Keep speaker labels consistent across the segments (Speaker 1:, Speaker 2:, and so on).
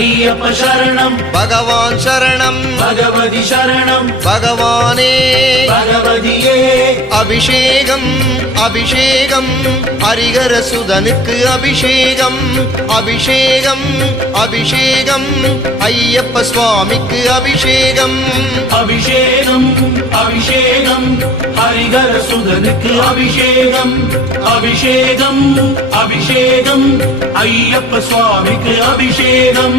Speaker 1: ஐயப்ப சரணம்.
Speaker 2: பகவான் சரணம்.
Speaker 1: பகவதி சரணம்.
Speaker 2: பகவானே.
Speaker 1: பகவதியே
Speaker 2: அபிஷேகம் அபிஷேகம் ஹரிகர சுதனுக்கு அபிஷேகம் அபிஷேகம் அபிஷேகம் ஐயப்ப சுவாமிக்கு அபிஷேகம்.
Speaker 1: அபிஷேகம் அபிஷேகம் ஹரிகர சுதனுக்கு அபிஷேகம் அபிஷேகம் அபிஷேகம் ஐயப்ப சுவாமிக்கு அபிஷேகம்.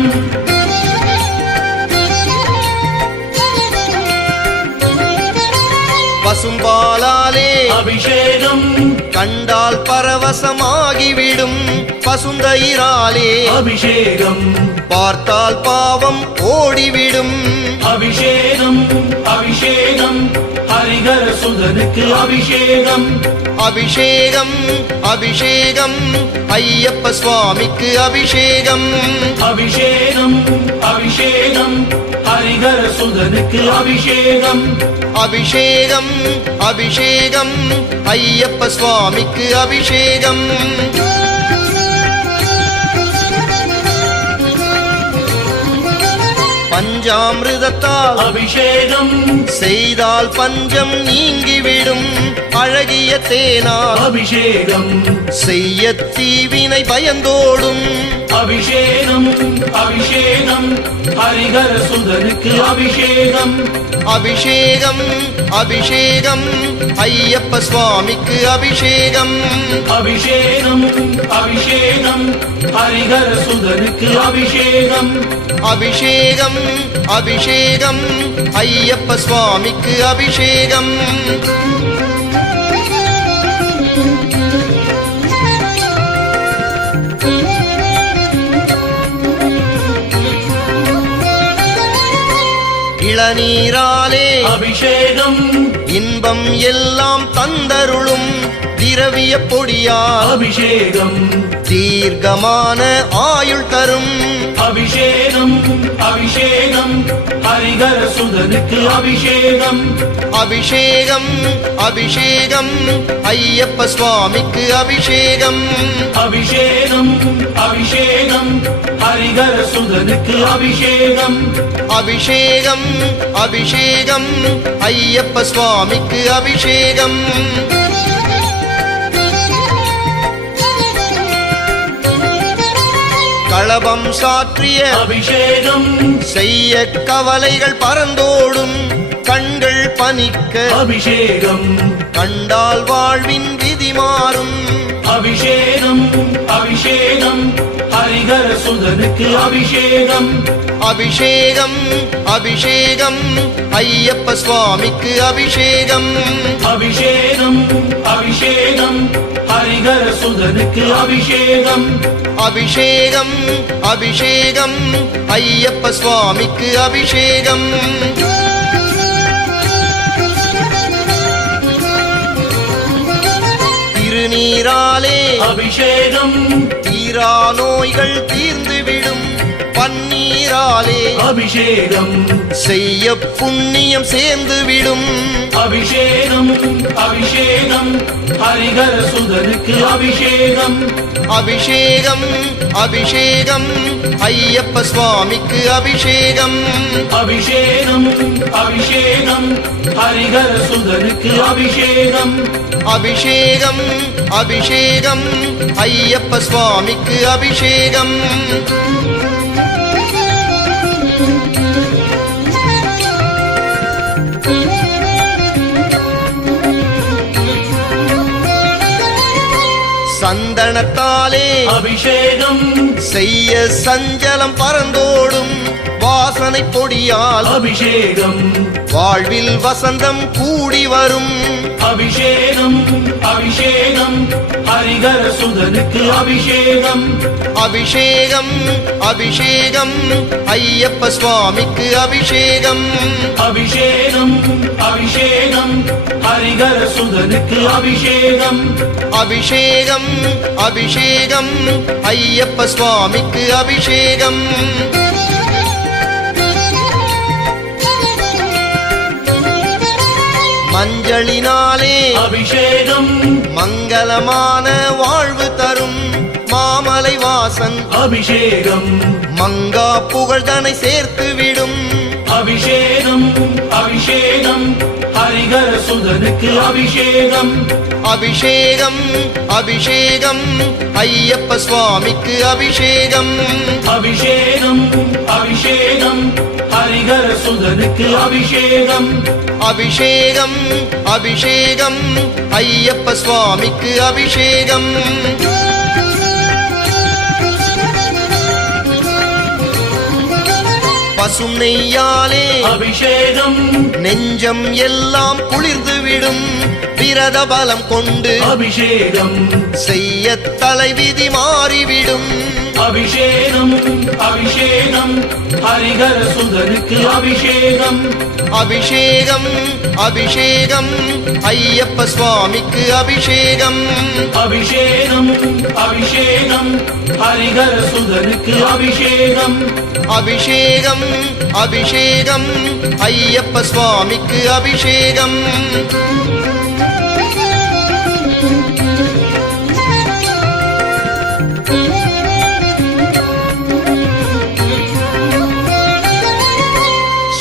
Speaker 2: பசும்பாலாலே
Speaker 1: அபிஷேகம்.
Speaker 2: கண்டால் பரவசமாகிவிடும் பசுந்தயிராலே
Speaker 1: அபிஷேகம்.
Speaker 2: பார்த்தால் பாவம் ஓடிவிடும்.
Speaker 1: அபிஷேகம் அபிஷேகம். ஹரிகர சுதனுக்கு அபிஷேகம்.
Speaker 2: அபிஷேகம் அபிஷேகம். ஐயப்ப சுவாமிக்கு அபிஷேகம்.
Speaker 1: அபிஷேகம் அபிஷேகம். ஹரிகர சுதனுக்கு அபிஷேகம்.
Speaker 2: அபிஷேகம் அபிஷேகம் ஐயப்ப சுவாமிக்கு அபிஷேகம். பஞ்சாமிருதத்தால்
Speaker 1: அபிஷேகம்.
Speaker 2: செய்தால் பஞ்சம் நீங்கிவிடும். அழகிய தேனால்
Speaker 1: அபிஷேகம்.
Speaker 2: செய்ய தீவினை பயந்தோடும்.
Speaker 1: அபிஷேகம் அபிஷேகம் ஹரிகர சுதனுக்கு அபிஷேகம்.
Speaker 2: அபிஷேகம் அபிஷேகம் ஐயப்ப சுவாமிக்கு அபிஷேகம்.
Speaker 1: அபிஷேகம் அபிஷேகம் ஹரிகர சுதனுக்கு அபிஷேகம்.
Speaker 2: அபிஷேகம் அபிஷேகம் ஐயப்ப சுவாமிக்கு அபிஷேகம். இளநீராலே
Speaker 1: அபிஷேகம்.
Speaker 2: இன்பம் எல்லாம் தந்தருளும் திரவிய பொடியால்.
Speaker 1: அபிஷேகம்.
Speaker 2: தீர்க்கமான ஆயுள் தரும்.
Speaker 1: அபிஷேகம். அபிஷேகம் ஹரிகர சுதனுக்கு அபிஷேகம்.
Speaker 2: அபிஷேகம் அபிஷேகம் ஐயப்ப சுவாமிக்கு அபிஷேகம்.
Speaker 1: அபிஷேகம் அபிஷேகம் ஹரிகர சுதனுக்கு அபிஷேகம்.
Speaker 2: அபிஷேகம் அபிஷேகம் ஐயப்ப சுவாமிக்கு அபிஷேகம். களபம் சாற்றிய
Speaker 1: அபிஷேகம்.
Speaker 2: செய்ய கவலைகள் பறந்தோடும் கண்கள் பனிக்க
Speaker 1: அபிஷேகம்.
Speaker 2: கண்டால் வாழ்வின் விதி மாறும்.
Speaker 1: அபிஷேகம் அபிஷேகம். ஹரிகர சுதனுக்கு அபிஷேகம்.
Speaker 2: அபிஷேகம் அபிஷேகம். ஐயப்ப சுவாமிக்கு அபிஷேகம்.
Speaker 1: அபிஷேகம் அபிஷேகம். ஹரிகர சுதனுக்கு அபிஷேகம்.
Speaker 2: அபிஷேகம் அபிஷேகம் ஐயப்ப சுவாமிக்கு அபிஷேகம். திருநீராலே
Speaker 1: அபிஷேகம்.
Speaker 2: தீரா நோய்கள் தீர்ந்துவிடும். பன்னீராலே
Speaker 1: அபிஷேகம்.
Speaker 2: செய்ய புண்ணியம் சேர்ந்துவிடும்
Speaker 1: அபிஷேகம் அபிஷேகம். ஹரிகர சுதனுக்கு அபிஷேகம்.
Speaker 2: அபிஷேகம் அபிஷேகம். ஐயப்ப சுவாமிக்கு அபிஷேகம்.
Speaker 1: அபிஷேகம் அபிஷேகம். ஹரிகர சுதனுக்கு அபிஷேகம்.
Speaker 2: அபிஷேகம் அபிஷேகம். ஐயப்ப சுவாமிக்கு அபிஷேகம். சந்தனத்தாலே
Speaker 1: அபிஷேகம்
Speaker 2: செய்ய சஞ்சலம் பறந்தோடும். வாசனை பொடியால்
Speaker 1: அபிஷேகம்.
Speaker 2: வாழ்வில் வசந்தம் கூடி வரும்.
Speaker 1: அபிஷேகம் அபிஷேகம். ஹரிகர சுதனுக்கு அபிஷேகம்.
Speaker 2: அபிஷேகம் அபிஷேகம். ஐயப்ப சுவாமிக்கு அபிஷேகம்.
Speaker 1: அபிஷேகம் அபிஷேகம். ஹரிகர சுதனுக்கு அபிஷேகம்.
Speaker 2: அபிஷேகம் அபிஷேகம். ஐயப்ப சுவாமிக்கு அபிஷேகம். மஞ்சளினாலே
Speaker 1: அபிஷேகம்.
Speaker 2: மங்களமான வாழ்வு தரும் மாமலை மலைவாசன்
Speaker 1: அபிஷேகம்.
Speaker 2: மங்கா புகழ்தனை சேர்த்து விடும்.
Speaker 1: அபிஷேகம் அபிஷேகம். ஹரிகர சுதனுக்கு அபிஷேகம்.
Speaker 2: அபிஷேகம் அபிஷேகம். ஐயப்ப சுவாமிக்கு அபிஷேகம்.
Speaker 1: அபிஷேகம் அபிஷேகம். ஹரிகர சுதனுக்கு அபிஷேகம்.
Speaker 2: அபிஷேகம் அபிஷேகம் ஐயப்ப சுவாமிக்கு அபிஷேகம். பசும் நெய்யாலே
Speaker 1: அபிஷேகம்.
Speaker 2: நெஞ்சம் எல்லாம் குளிர்ந்து விடும் விரத பலம் கொண்டு
Speaker 1: அபிஷேகம்.
Speaker 2: செய்ய தலைவிதி மாறிவிடும்.
Speaker 1: அபிஷேகம் அபிஷேகம். ஹரிகர சுதனுக்கு அபிஷேகம்.
Speaker 2: அபிஷேகம் அபிஷேகம். ஐயப்ப சுவாமிக்கு அபிஷேகம்.
Speaker 1: அபிஷேகம் அபிஷேகம். ஹரிகர சுதனுக்கு அபிஷேகம்.
Speaker 2: அபிஷேகம் அபிஷேகம் ஐயப்ப சுவாமிக்கு அபிஷேகம்.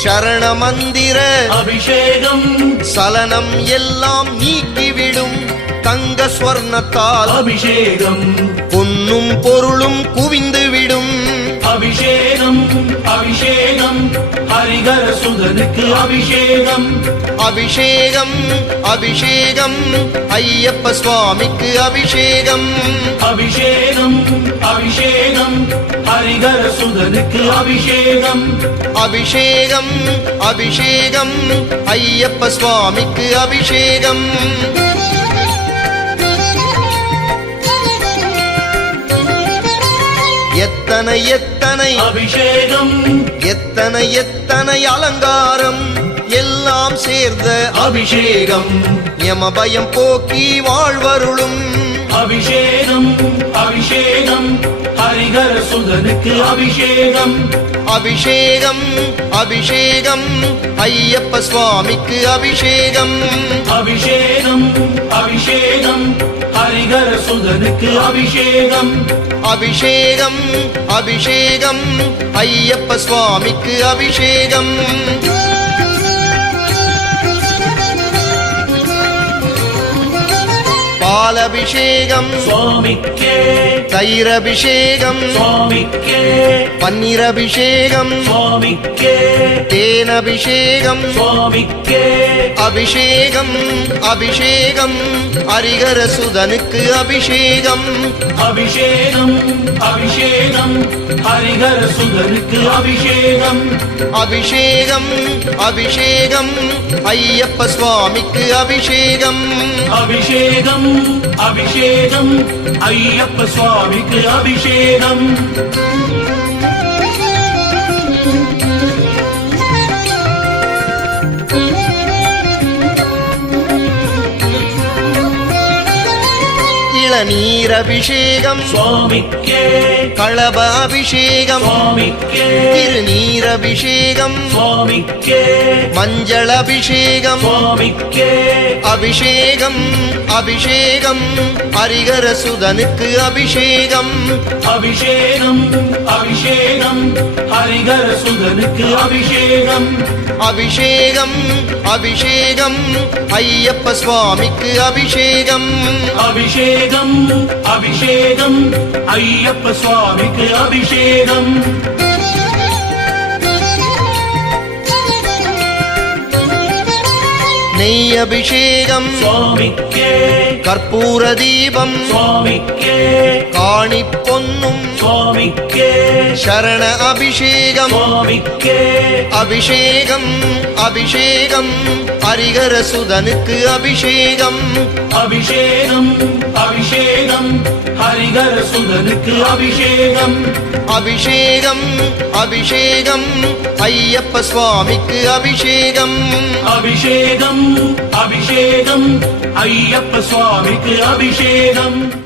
Speaker 2: சரண மந்திர
Speaker 1: அபிஷேகம்.
Speaker 2: சலனம் எல்லாம் நீக்கிவிடும் தங்க ஸ்வர்ணத்தால்.
Speaker 1: அபிஷேகம்.
Speaker 2: பொன்னும் பொருளும் குவிந்துவிடும்.
Speaker 1: அபிஷேகம் அபிஷேகம். ஹரிகர சுதனுக்கு அபிஷேகம்.
Speaker 2: அபிஷேகம் அபிஷேகம். ஐயப்ப சுவாமிக்கு அபிஷேகம்.
Speaker 1: அபிஷேகம் அபிஷேகம். ஹரிகர சுதனுக்கு அபிஷேகம்.
Speaker 2: அபிஷேகம் அபிஷேகம். ஐயப்ப சுவாமிக்கு அபிஷேகம். எத்தனை எத்தனை
Speaker 1: அபிஷேகம்
Speaker 2: எத்தனை எத்தனை அலங்காரம் எல்லாம் சேர்ந்த
Speaker 1: அபிஷேகம்
Speaker 2: யமபயம் போக்கி வாழ்வருளும்.
Speaker 1: அபிஷேகம் அபிஷேகம் ஹரிகர சுதனுக்கு அபிஷேகம்.
Speaker 2: அபிஷேகம் அபிஷேகம் ஐயப்ப சுவாமிக்கு அபிஷேகம்.
Speaker 1: அபிஷேகம் அபிஷேகம் ஹரிகர சுதனுக்கு அபிஷேகம்.
Speaker 2: அபிஷேகம் அபிஷேகம் ஐயப்ப சுவாமிக்கு அபிஷேகம். பாலபிஷேகம்
Speaker 1: சுவாமிக்கே.
Speaker 2: தயிரபிஷேகம்
Speaker 1: சுவாமிக்கே.
Speaker 2: பன்னீரபிஷேகம்
Speaker 1: சுவாமிக்கே.
Speaker 2: தேனபிஷேகம்
Speaker 1: சுவாமிக்கே.
Speaker 2: அபிஷேகம் அபிஷேகம் ஹரிகர சுதனுக்கு அபிஷேகம்.
Speaker 1: அபிஷேகம் அபிஷேகம் ஹரிகர சுதனுக்கு அபிஷேகம்.
Speaker 2: அபிஷேகம் அபிஷேகம் ஐயப்ப சுவாமிக்கு அபிஷேகம்.
Speaker 1: அபிஷேகம் அபிஷேகம் ஐயப்ப சுவாமிக்கு அபிஷேகம்
Speaker 2: இளநீர் அபிஷேகம்
Speaker 1: சுவாமிக்கே.
Speaker 2: களப அபிஷேகம்
Speaker 1: சுவாமிக்கே.
Speaker 2: திருநீர் அபிஷேகம்
Speaker 1: சுவாமிக்கே.
Speaker 2: மஞ்சள் அபிஷேகம்
Speaker 1: சுவாமிக்கே.
Speaker 2: அபிஷேகம். அபிஷேகம். ஹரிகர சுதனுக்கு அபிஷேகம்.
Speaker 1: அபிஷேகம். அபிஷேகம். ஹரிகர சுதனுக்கு அபிஷேகம்.
Speaker 2: அபிஷேகம். அபிஷேகம். ஐயப்ப சுவாமிக்கு அபிஷேகம்.
Speaker 1: அபிஷேகம் அபிஷேகம் ஐயப்ப சுவாமிக்கு அபிஷேகம்.
Speaker 2: நெய் அபிஷேகம்
Speaker 1: சுவாமிக்கே.
Speaker 2: கற்பூர தீபம்
Speaker 1: சுவாமிக்கே.
Speaker 2: காணி பொன்னும்
Speaker 1: சுவாமிக்கே.
Speaker 2: சரண அபிஷேகம்
Speaker 1: சுவாமிக்கே.
Speaker 2: அபிஷேகம் அபிஷேகம் ஹரிகர சுதனுக்கு அபிஷேகம்.
Speaker 1: அபிஷேகம் அபிஷேகம் ஹரிகர சுதனுக்கு அபிஷேகம்.
Speaker 2: அபிஷேகம் அபிஷேகம் ஐயப்ப சுவாமிக்கு அபிஷேகம்.
Speaker 1: அபிஷேகம் அபிஷேகம் ஐயப்ப சுவாமிக்கு அபிஷேகம்.